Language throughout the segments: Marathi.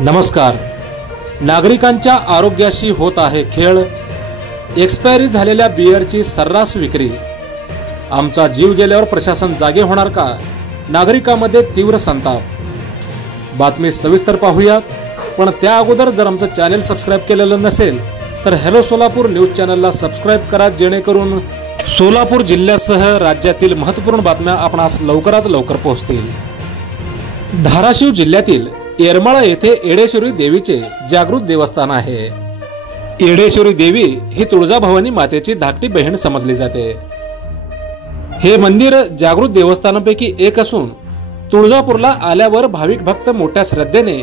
नमस्कार। नागरिकांच्या आरोग्याशी होत आहे खेळ। एक्सपायरी झालेल्या बियरची सर्रास विक्री। आमचा जीव गेल्यावर प्रशासन जागे होणार का? नागरिकांमध्ये तीव्र संताप। बातमी सविस्तर पाहूयात, पण त्या अगोदर जर आमचं चॅनल सबस्क्राइब केलेलं नसेल तर हॅलो सोलापूर न्यूज चॅनलला सबस्क्राइब करा, जेणेकरून सोलापूर जिल्ह्यासह राज्यातील महत्त्वपूर्ण बातम्या आपणास लवकरात लवकर पोहोचतील। धाराशिव जिल्ह्यातील येरमाळा येथे येडेश्वरी देवीचे जागृत देवस्थान आहे। येडेश्वरी देवी ही तुळजाभवानी मातेची धाकटी बहीण समजली जाते। हे मंदिर जागृत देवस्थानांपैकी एक असून तुळजापूरला आल्यावर भाविक भक्त मोठ्या श्रद्धेने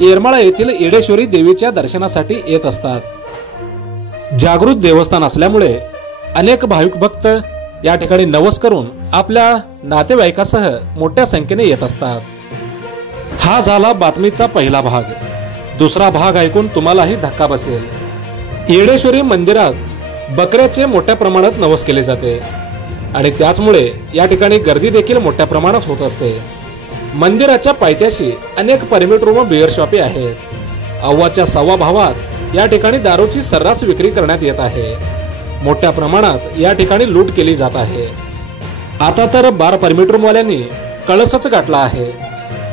येरमाळा येथील येडेश्वरी देवीच्या दर्शनासाठी येत असतात। जागृत देवस्थान असल्यामुळे अनेक भाविक भक्त या ठिकाणी नवस करून आपल्या नातेवाईकासह मोठ्या संख्येने येत असतात। हा झाला बातमीचा पहिला भाग। दुसरा भाग ऐकून तुम्हालाही धक्का बसेल। येडेश्वरी मंदिरात बकऱ्याचे मोठ्या प्रमाणात नवस केले जाते आणि त्याचमुळे या ठिकाणी गर्दी देखील मोठ्या प्रमाणात होत असते। मंदिराच्या पायथ्याशी अनेक परमिट रूम व बिअर शॉपी आहेत। अव्वाच्या सव्वा भावात या ठिकाणी दारूची सर्रास विक्री करण्यात येत आहे। मोठ्या प्रमाणात या ठिकाणी लूट केली जात आहे। आता तर बार परमिट रूम वाल्यांनी कळसच गाठला आहे।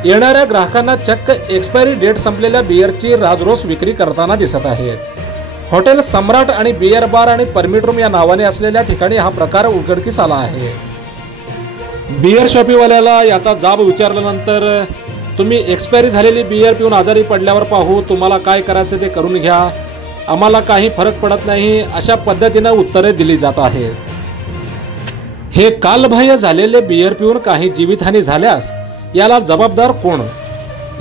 येणाऱ्या ग्राहकांना चक्क एक्सपायरी डेट संपलेल्या बियरची राजरोस विक्री करताना दिसत आहेत। हॉटेल सम्राट आणि बियर बार आणि परमिट रूम या नावाने असलेल्या ठिकाणी हा प्रकार उघडकीस आला आहे। बियर शॉपीवाल्याला याचा जाब विचारल्यानंतर तुम्ही एक्सपायरी झालेली बियर पिऊन आजारी पडल्यावर पाहू, तुम्हाला काय करायचं ते करून घ्या, आम्हाला काही फरक पडत नाही, अशा पद्धतीने उत्तरे दिली जात आहेत। हे कालबाह्य झालेले बियर पिऊन काही जीवितहानी झाल्यास याला जबाबदार कोण?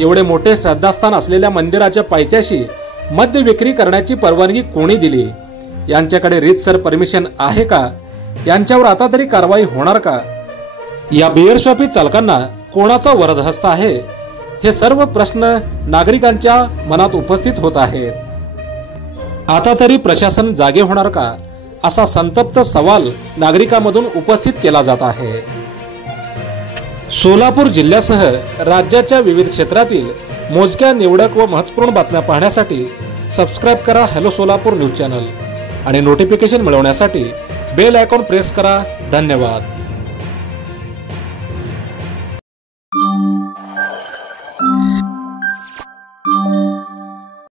एवढे मोठे श्रद्धास्थान असलेल्या मंदिराच्या पायथ्याशी मद्य विक्री करण्याची परवानगी कोणी दिली? यांच्याकडे रीतसर परमिशन आहे का? यांच्यावर आता तरी कारवाई होणार का? या बियर शॉपी चालकांना कोणाचा वरदहस्त आहे? हे सर्व प्रश्न नागरिकांच्या मनात उपस्थित होत आहेत। आता तरी प्रशासन जागे होणार का? असा संतप्त सवाल नागरिकांमधून उपस्थित केला जात आहे। सोलापूर जिल्ह्यासह राज्याच्या विविध क्षेत्रातील मोजक्या निवडक व महत्त्वपूर्ण बातम्या पाहण्यासाठी सबस्क्राइब करा हॅलो सोलापूर न्यूज चॅनल आणि नोटिफिकेशन मिळवण्यासाठी बेल आयकॉन प्रेस करा। धन्यवाद।